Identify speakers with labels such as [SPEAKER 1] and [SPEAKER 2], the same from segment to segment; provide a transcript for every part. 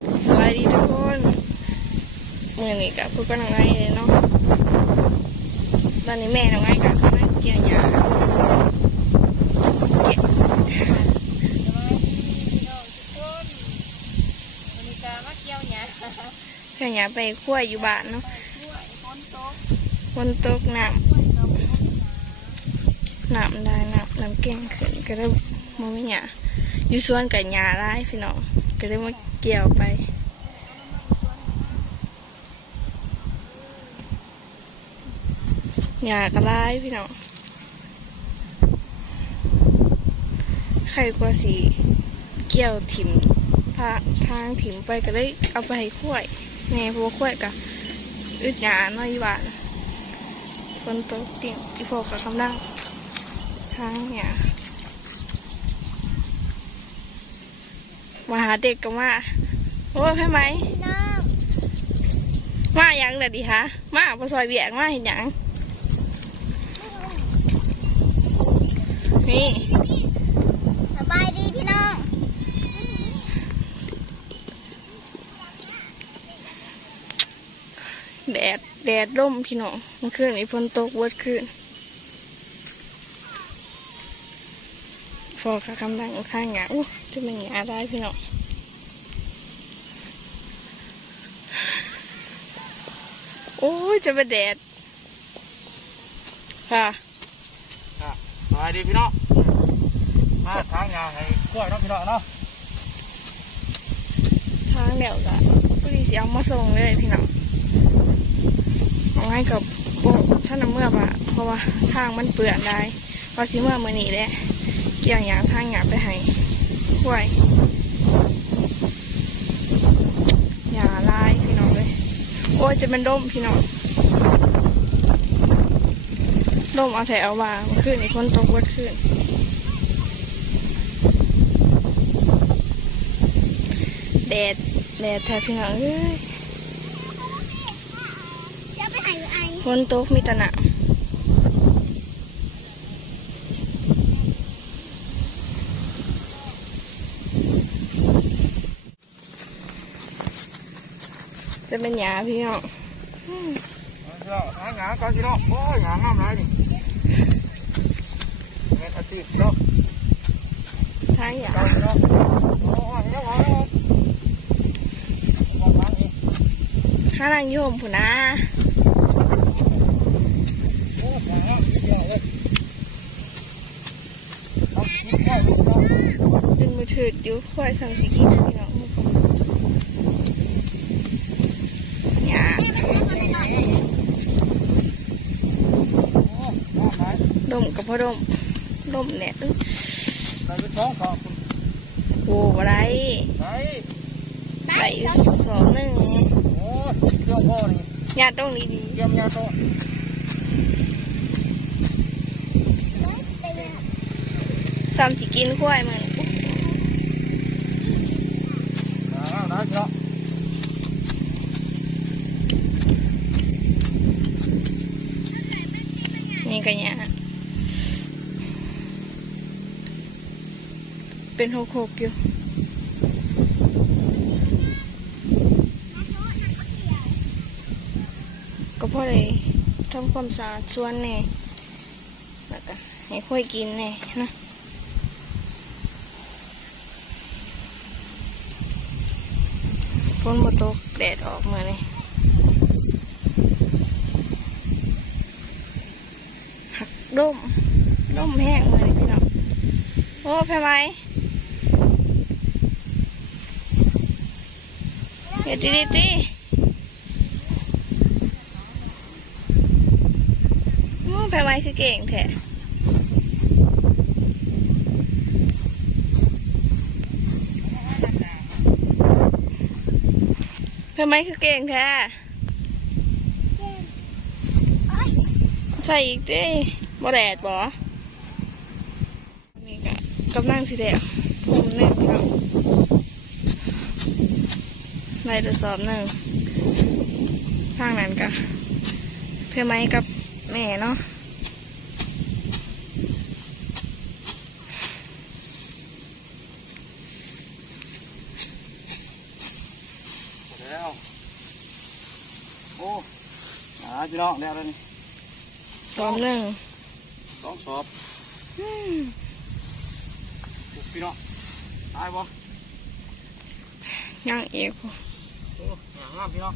[SPEAKER 1] สวัสดีทุกคนมือนี้กับพูดกับน้องไอ้เลยเนาะตอนนี้แม่น้องไอ้กับกำลังเกี่ยวหญ้าเกี่ยว
[SPEAKER 2] วันนี้ก็มาเกี่ยวหญ้า
[SPEAKER 1] เกี่ยวหญ้าไปขั้วอยู่บ้านเนาะ
[SPEAKER 2] ช่วยฝนตก
[SPEAKER 1] ฝนตกน้
[SPEAKER 2] ช่วยเราไปพบห
[SPEAKER 1] น้ำได้น้ำน้ำเก่งขึ้นก็ได้มองไม่หญ้าอยู่สวนกับหญ้าได้พี่น้อง ก็ได้มาเกี่ยวไปหญ้าก็ได้พี่น้องใครกว่าสีเกี่ยวถิ่มทาทางถิ่มไปก็เลยเอาไปให้ข้วยแม่เพราะว่าข้วยกับอึดหยาน้อยบานคนโตกติ่งอีพวกกับกำลังทางเนี่ย มาหาเด็กก็มาโอ้ยใช่ไหม
[SPEAKER 2] พี่น้อง
[SPEAKER 1] มาอย่างเด็ดดีฮะมาปซอยเบียกมาเห็นหยังนี่
[SPEAKER 2] สบายดีพี่น้อง
[SPEAKER 1] แดดแดดร่มพี่น้องเมื่อคืนนี้ฝนตกเวิดคืน ฟอกกำลังข้างหงาอู้จะเป็นหงาได้พี่น้องโอ้ยจะเป็นแดด ค่ะ
[SPEAKER 3] ครับสวัสดีพี่น้องมาทางยาให้กล้วยเนาะพี่น้องเนาะ
[SPEAKER 1] ทางเดียวกันพอดีเสียงมาส่งเลยพี่น้องเอาให้กับโอ้ท่านน้ำเมื่อปะเพราะว่าทางมันเปื่อนได้พอสิเมื่อมือนี้แหละเกี่ยวหยางทางหยางไปให้กล้วยหยาลายพี่น้องเลย โอ้ยจะเป็นดมพี่น้องดมเอาใส่เอาวางเมื่อคืนในคนตกวัดขึ้นแดดแดดแทบพี่น้องเอ้ย
[SPEAKER 2] จะไปไหนไอ
[SPEAKER 1] ฝนตกมีแตะหนาว จะเป็นหยาพี่น้อง
[SPEAKER 3] พี่น้องทางยาก่อนพี่น้องโอ้ยงามงามไรนี่แม่ทัดติดเนาะ
[SPEAKER 1] ทางหยา
[SPEAKER 3] เจ้าพี่น้องโอ้ยยังไงมองทางนี้
[SPEAKER 1] ข้างล่างโยมผู้นะ
[SPEAKER 3] โอ้ยงามพี่น้องเลยเอาพี่น้องพี่น้อง
[SPEAKER 1] ดึงมือถืออยู่คอยสั่งสิกินพี่น้องหยา
[SPEAKER 3] โอ้ยงามไร
[SPEAKER 1] ด มกับพ่อดมดมเนี่ยอึ๊บ
[SPEAKER 3] ไปไปท้องขอบคุณ
[SPEAKER 1] โว้อะไร
[SPEAKER 3] ไป
[SPEAKER 1] ไปสองหนึ่ง
[SPEAKER 3] โอ้ยเรื่องพ่อนี่
[SPEAKER 1] ญาติต้องดีดี
[SPEAKER 3] เยี่ยมยาโต
[SPEAKER 1] ๆซ้ำสิกินควายมัน
[SPEAKER 3] อ่าได้พี่น้อง
[SPEAKER 1] นี่กันเนี่ย เป็นหกหกอยู่ก็พอเลยทำความสะอาดสวนแน่แล้วก็ให้ค่อยกินแน่นะฝนมาตกแดดออกมาเลยหักร่มร่มแห้งเลยพี่น้องโอ้แพ้ไหม เดี๋ยวดีดีดีโอ้ไปไว้คือเก่งแท้ไปไมคือเก่งแท้ใช่อีกดิบ่แดดบ่นี่ก็กำลังสิแดดผมแน่พี่น้อง ในตรวจสอบหนึ่งทางนั้นก็เพื่อไหมกับแม่เนาะ
[SPEAKER 3] แล้วโอ้หาพี่น้องแล้วนี่
[SPEAKER 1] ตอนหนึ่ง
[SPEAKER 3] สองสอบ
[SPEAKER 1] อืม
[SPEAKER 3] พี่น้องตายบ่
[SPEAKER 1] ย่างเอก
[SPEAKER 3] โอ้หางามพี่น้อง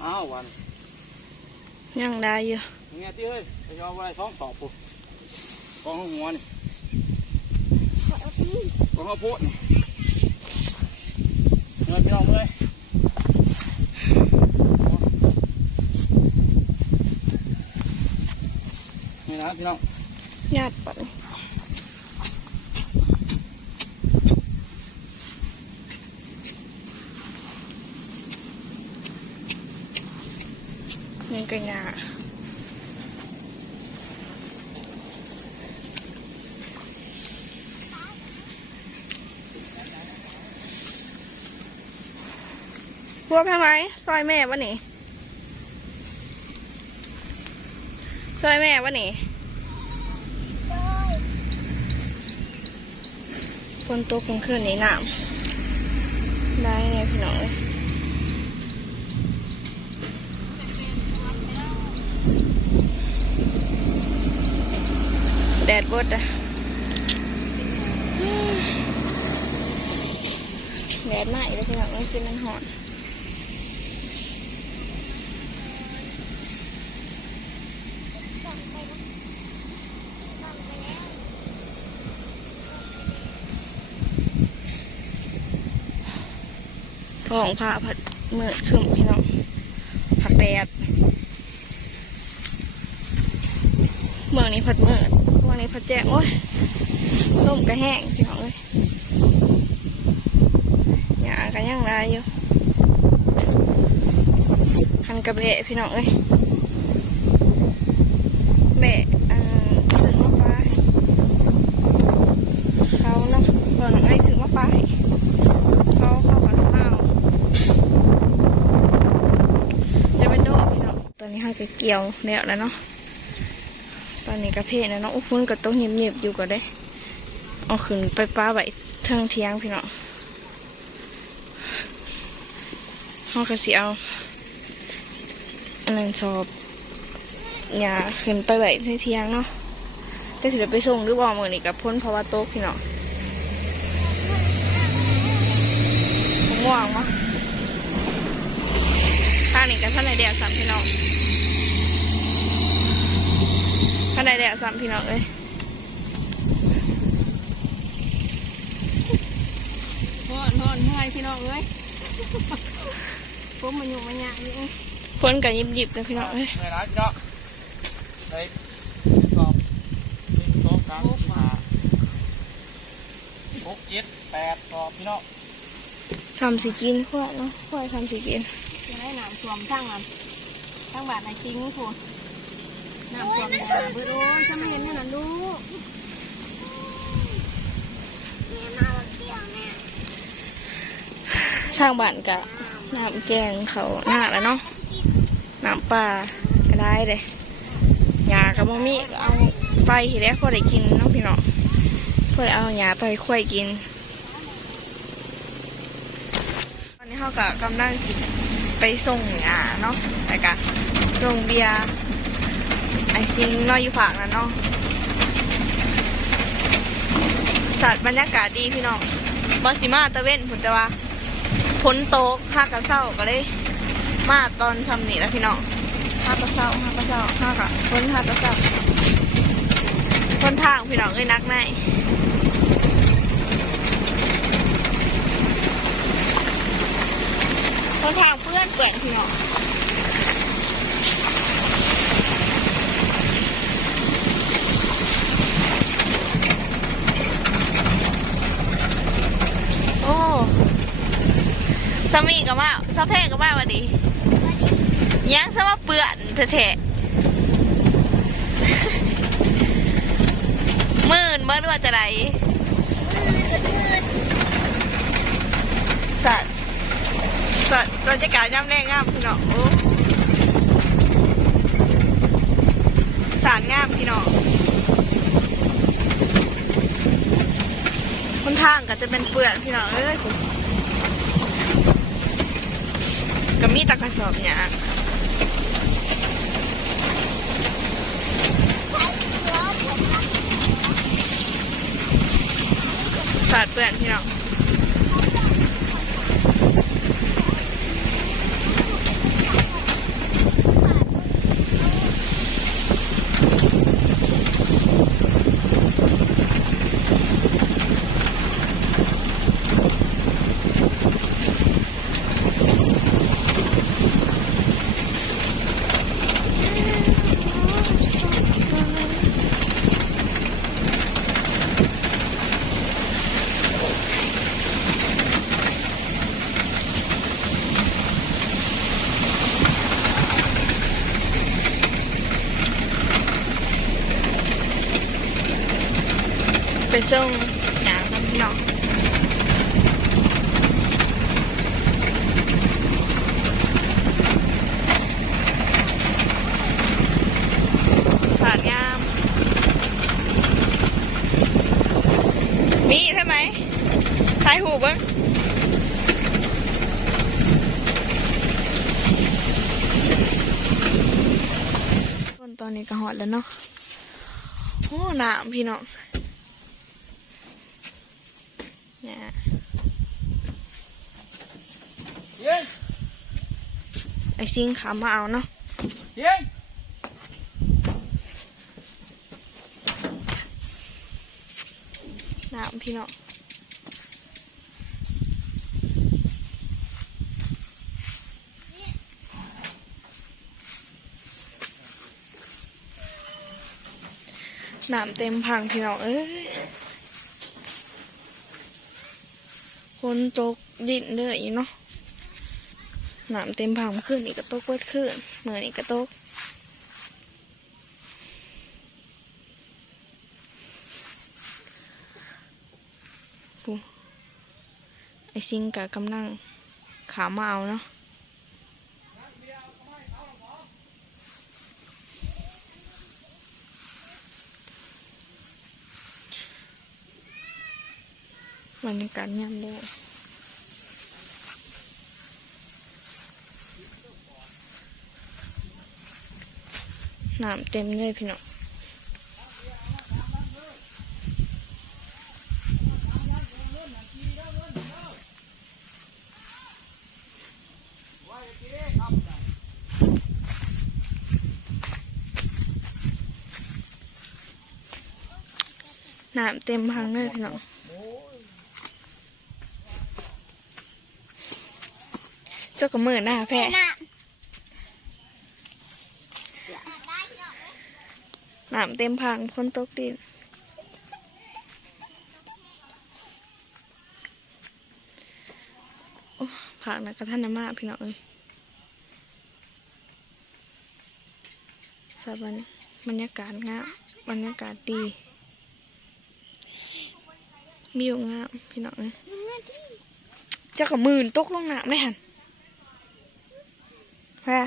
[SPEAKER 3] อ้าววัน
[SPEAKER 1] ย่างได้อยู่
[SPEAKER 3] เงี้ยที่เฮ้ยไปยอมไว้สองสอบปุ๊บกองหัวนี่กองข้าวโพดนี่เงินพี่น้องเลยนี่นะพี่น้อง
[SPEAKER 1] ญาติปัน ก็ยาพวกทำไมซอยแม่วะนี่ซอยแม่วะนี่ฝนตกกลางคืนนี้น้ำได้ไงพี่น้องเอ้ย แดดบดอะแดดไหม้เลยพี่น้องเอ้ยจนมันหอนทองผ้าผัดเมื่อคืนพี่น้องผักแดดเมืองนี้ผัดเมื่อ เมืองนี้ผัดแจงโอ้ยลมกระแห้งพี่น้องเลยหยากันยังไรอยู่หันกระเบะพี่น้องเลยเบะอ่าซื้อมาปลาให้เขาเนาะเมืองไอ้ซื้อมาปลาให้เขาเข้ากับข้าวจะเป็นดอกพี่เนาะตอนนี้ให้ไปเกี่ยวแล้วแล้วเนาะ อนนี้กระเพาะแล้วเนาะอุ้พุ่นก็ต้องเงียบๆอยู่ก็ได้เอาขึ้นไปป้าไว้เทิงเทียงพี่เนาะเขาก็สิเอาอันนั้นสอบหยาขึ้นไปไว้ในเทียงเนาะแต่ถือไปส่งหรือบ่มือนี่กับพ้นเพราะว่าโต๊ะพี่เนาะผมม่วงวะทางนี้กับท่านในแดดสามพี่น้อง ท่านในแดดสามพี่น้องเลยฮอนฮอนเมื่อยพี่น้องเลยผมมันอยู่มันยากอยู่ฝนกับยิบยิบๆเลยพี่น้องเลย
[SPEAKER 3] เวลาพี่น้องไปสอบหนึ่งสองสามสี่ห้าหกเจ็ดแปดสอบพี่น้อง
[SPEAKER 1] ทำสิกินพวกเนาะพวกทำสิกิน
[SPEAKER 4] จะได้น้ำท่วมทั้งอันทั้งบาทในจริงพูน น้ำท่วมยาเบุรุษจะไม่เห็นนั่นนะลูก
[SPEAKER 2] แม่าวันเที่ยวแม่
[SPEAKER 1] ทางบ้านกะน้ำแกงเขาหน้าแล้วเนาะน้ำปลาก็ได้เลยยากับมมี่ก็เอาไปทีแรกพอได้กินเนาะพี่น้องพอได้เอายาไปค่อยกินตอนนี้เขาก็กำลังสิไปส่งยาเนาะแต่กะส่งเบียร์ ไอซิงน้อยอยู่ฝากนะเนาะสัตว์บรรยากาศดีพี่น้องบอสิมาตะเว้นผุนแต่ว่าฝนตกห้ากระเศร้าก็เลย มาตอนทำนี่แล้วพี่น้องห้ากระเศร้าห้ากระเศร้าห้ากะฝนห้ากระเศร้าฝนทางพี่น้องเอ้ยนักแน่ฝนทางเพื่อนเปื่อนพี่น้องโอ้ สามีกับมาสะเพกกับมาวันนี้ยังซะว่าเปื่อนแท้ๆมื่นเมื่อว่าจะไรสัตว์สัตว์เราจะกล่าวย่ำแรงงามพี่น้องสารงามพี่น้องคนทางก็จะเป็นเปื่อนพี่น้องเอ้ย ก็มีแตะกระสอบเนี่ยสาดเปื่อนพี่น้อง ส่งหยางน้ำพี่น้องสาดงาม มีใช่ไหมสายหูบ้างคนตอนนี้ก็หอดแล้วเนาะโอ้หนามพี่น้อง เนี่ย
[SPEAKER 3] เย้ย
[SPEAKER 1] ไอซิงขามาเอาเนาะ
[SPEAKER 3] เย้ย
[SPEAKER 1] หนามพี่น้องหนามเต็มพังพี่น้องเอ้ยค นตกดินเด้ออีเนาะหนามเต็มพังขึ้นอีกก็ตกเวิดขึ้นเหมือนอีกก็ตกปูไอซิงกับกำลังขามาเอาเนาะบรรยากาศยามแดง น้ำเต็มเลยพี่น้องน้ำเต็มพังเลยพี่น้องเจ้าก็มือหน้าแพ้
[SPEAKER 2] น้ำ
[SPEAKER 1] เต็มพังพ้นตกดินโอ้ผักนะกระทันนมาพี่น้องเอ้ยสบรรบรรยากาศงามบรรยากาศดีวิวงามพี่น้องเอ้ยจ้ากับมื่นตกลงหน้ำไม่หันแพ้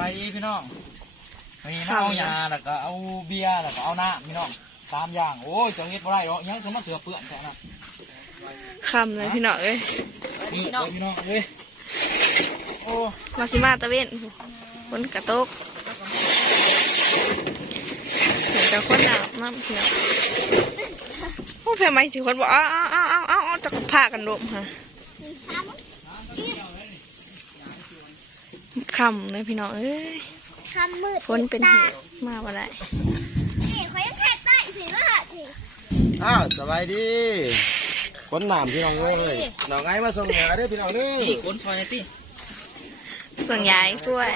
[SPEAKER 3] บายดีพี่น้องวันนี้มาเอายาแล้วก็เอาเบียร์แล้วก็เอาน้ำพี่น้องตามอย่างโอ้ยจะเฮ็ดบ่ได้หรอกยังสมมติเสือเปื้อนแค่นั้น
[SPEAKER 1] คำเลยพี่น้องเอ้ย
[SPEAKER 3] นี่เด้อพี่น้องเอ้ยโอ้
[SPEAKER 1] มาสิมาตะเวนฝนกระตกเห็นแต่คนหนาวน้ำพี่น้องโอ้แพ่ไม่สิคนบอกอ้าวอ้าวอ้าวอ้าวอ้าวอ้าวจะพากันดมฮะ คำเลยพี่น้องเอ้ย
[SPEAKER 2] คำมืด
[SPEAKER 1] ฝนเป็นเหตุมาบ่ได้
[SPEAKER 2] นี่เขายังแท็กได้ถือว่าถือ
[SPEAKER 5] อ้าวสบายดีคนหนามพี่น้องโง่เลยน้องไงมาส่งหาเด้อพี่น้องนี่
[SPEAKER 3] นี่คนซอยนี่ติ
[SPEAKER 1] ส่วนใหญ่กล้วย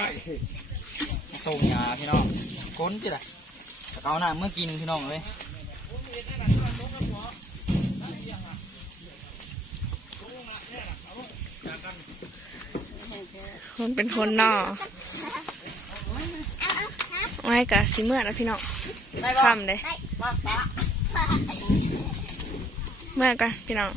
[SPEAKER 3] ส่งยาพี่น้องคนติล่ะแล้วก็เอาน้ำเมื่อกินพี่น้องเอ้ย
[SPEAKER 1] มันเป็นคนนอไม่กะสิเมื่อนะพี่น้องทำเลยเมื่อกันพี่น้อง